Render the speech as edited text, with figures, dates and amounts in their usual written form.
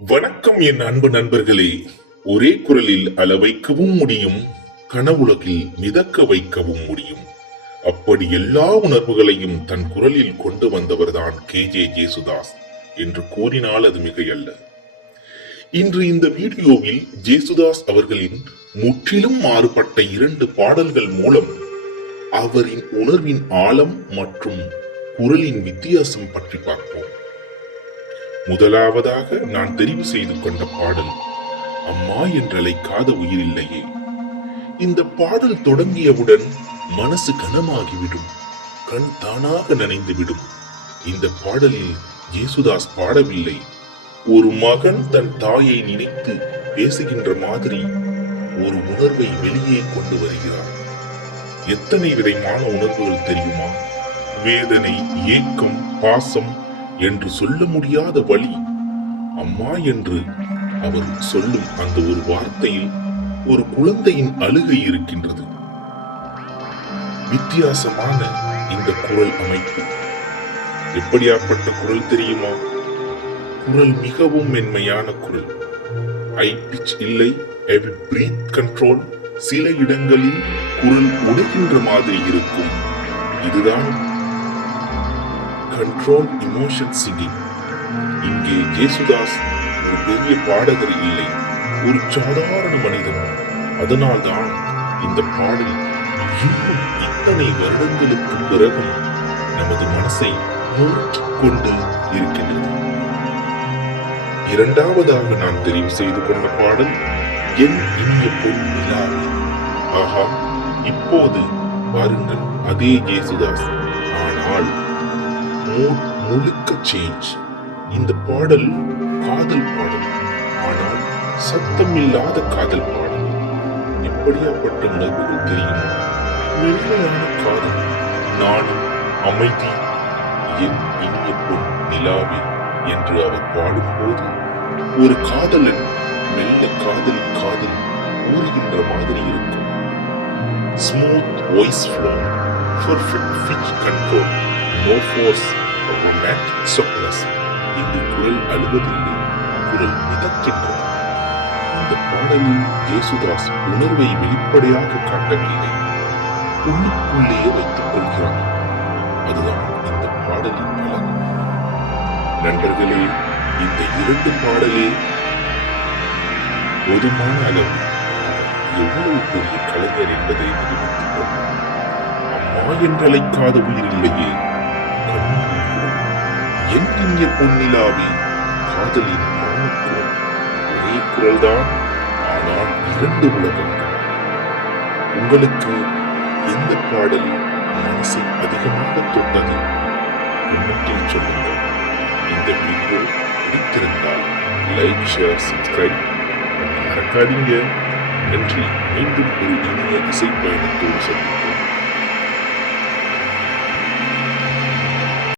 வணக்கம் என் அன்பு நண்பர்களே. ஒரே குரலில் அளவைக்கவும் முடியும், கனவுலகில் மிதக்க வைக்கவும் முடியும். அப்படி எல்லா உணர்வுகளையும் தன் குரலில் கொண்டு வந்தவர்தான் KJ ஜேசுதாஸ் என்று கூறினால் அது மிகையல்ல. இன்று இந்த வீடியோவில் ஜேசுதாஸ் அவர்களின் முற்றிலும் மாறுபட்ட 2 பாடல்கள் மூலம் அவரின் உணர்வின் ஆழம் மற்றும் குரலின் வித்தியாசம் பற்றி பார்ப்போம். முதலாவதாக நான் தெரிவு செய்து கொண்ட பாடல் அம்மா என்றழைக்காத உயிரில்லையே. இந்த பாடல் தொடங்கியவுடன் மனசு கனமாகிவிடும், கண் தானாக நனைந்துவிடும். இந்த பாடலில் ஜேசுதாஸ் பாடவில்லை, ஒரு மகன் தன் தாயை நினைத்து பேசுகின்ற மாதிரி ஒரு உணர்வை வெளியே கொண்டு வருகிறார். எத்தனை விதமான உணர்வுகள் தெரியுமா? வேதனை, ஏக்கம், பாசம் என்று சொல்ல முடியாத வழி. அம்மா என்று அவர் சொல்லும் அந்த ஒரு வார்த்தையில் ஒரு குழந்தையின் அழுகை இருக்கின்றது. வித்தியாசமான இந்த குரல் அமைப்பு. எப்படியாப்பட்ட குரல் தெரியுமா? குரல் மிகவும் மென்மையான குரல். ஹை பிட்ச் இல்லை, ஹெவி பிரீத் கண்ட்ரோல். சில இடங்களில் குரல் உடைக்கின்ற மாதிரி இருக்கும். இதுதான் கண்ட்ரோல் இமோஷன் சிங்கிங். இங்கே ஜேசுதாஸ் ஒரு பெரிய பாடகர் இல்லை, ஒரு சாதாரண மனிதன். அதனால்தான் இந்த பாடல் இன்னும் இத்தனை வருடங்களுக்கு பிறகும் நமது மனசை மூழ்கிக் கொண்டு இருக்கின்றது. இரண்டாவதாக நான் தெரிவு செய்து கொண்ட பாடல் என் இனிய பொன் நிலாவே. ஆஹா, இப்போது பாருங்கள், அதே ஜேசுதாஸ், ஆனால் முழுக்க சேஞ்ச். இந்த பாடல் காதல் பாடல், ஆனால் சத்தம் இல்லாத காதல் பாடல். எப்படியாப்பட்ட உணர்வுகள் தெரியுமா? மென்மையான காதல், நானும் அமைதி, என் இனிய பொன் நிலாவே என்று அவர் பாடும்போது ஒரு காதலன் மெல்ல காதல் ஊறுகின்ற மாதிரி இருக்கும். Smooth voice flow, perfect pitch control, no force, romantic softness. இங்கு குரல் அழுவதில்லை, குரல் மிதக்கின்றது. இந்த பாடலில் ஜேசுதாஸ் உணர்வை வெளிப்படையாக காட்டவில்லை, உள்ளுக்குள்ளேயே வைத்துக் கொள்கிறார். அதுதான் இந்த பாடலின் அழகு. நண்பர்களே, இந்த 2 பாடலே போதுமான அளவு எவ்வளவு பெரிய கலைஞர் என்பதை நிரூபித்துக் கொண்டார். அம்மா என்றழைக்காத உயிரில்லையே, என் இனிய பொன்னிலாவே, காதலின் குரல். ஒரே குரல் தான், ஆனால் 2 உலகங்கள். உங்களுக்கு எந்த பாடல் மனசை அதிகமாக தொட்டது? கமெண்டில் சொல்லுங்கள். இந்த வீடியோ பிடித்திருந்தால் லைக், ஷேர், சப்ஸ்கிரைப் மறக்காதீங்க. நன்றி. மீண்டும் ஒரு இனிய இசை பயணத்தோடு சந்திப்போம்.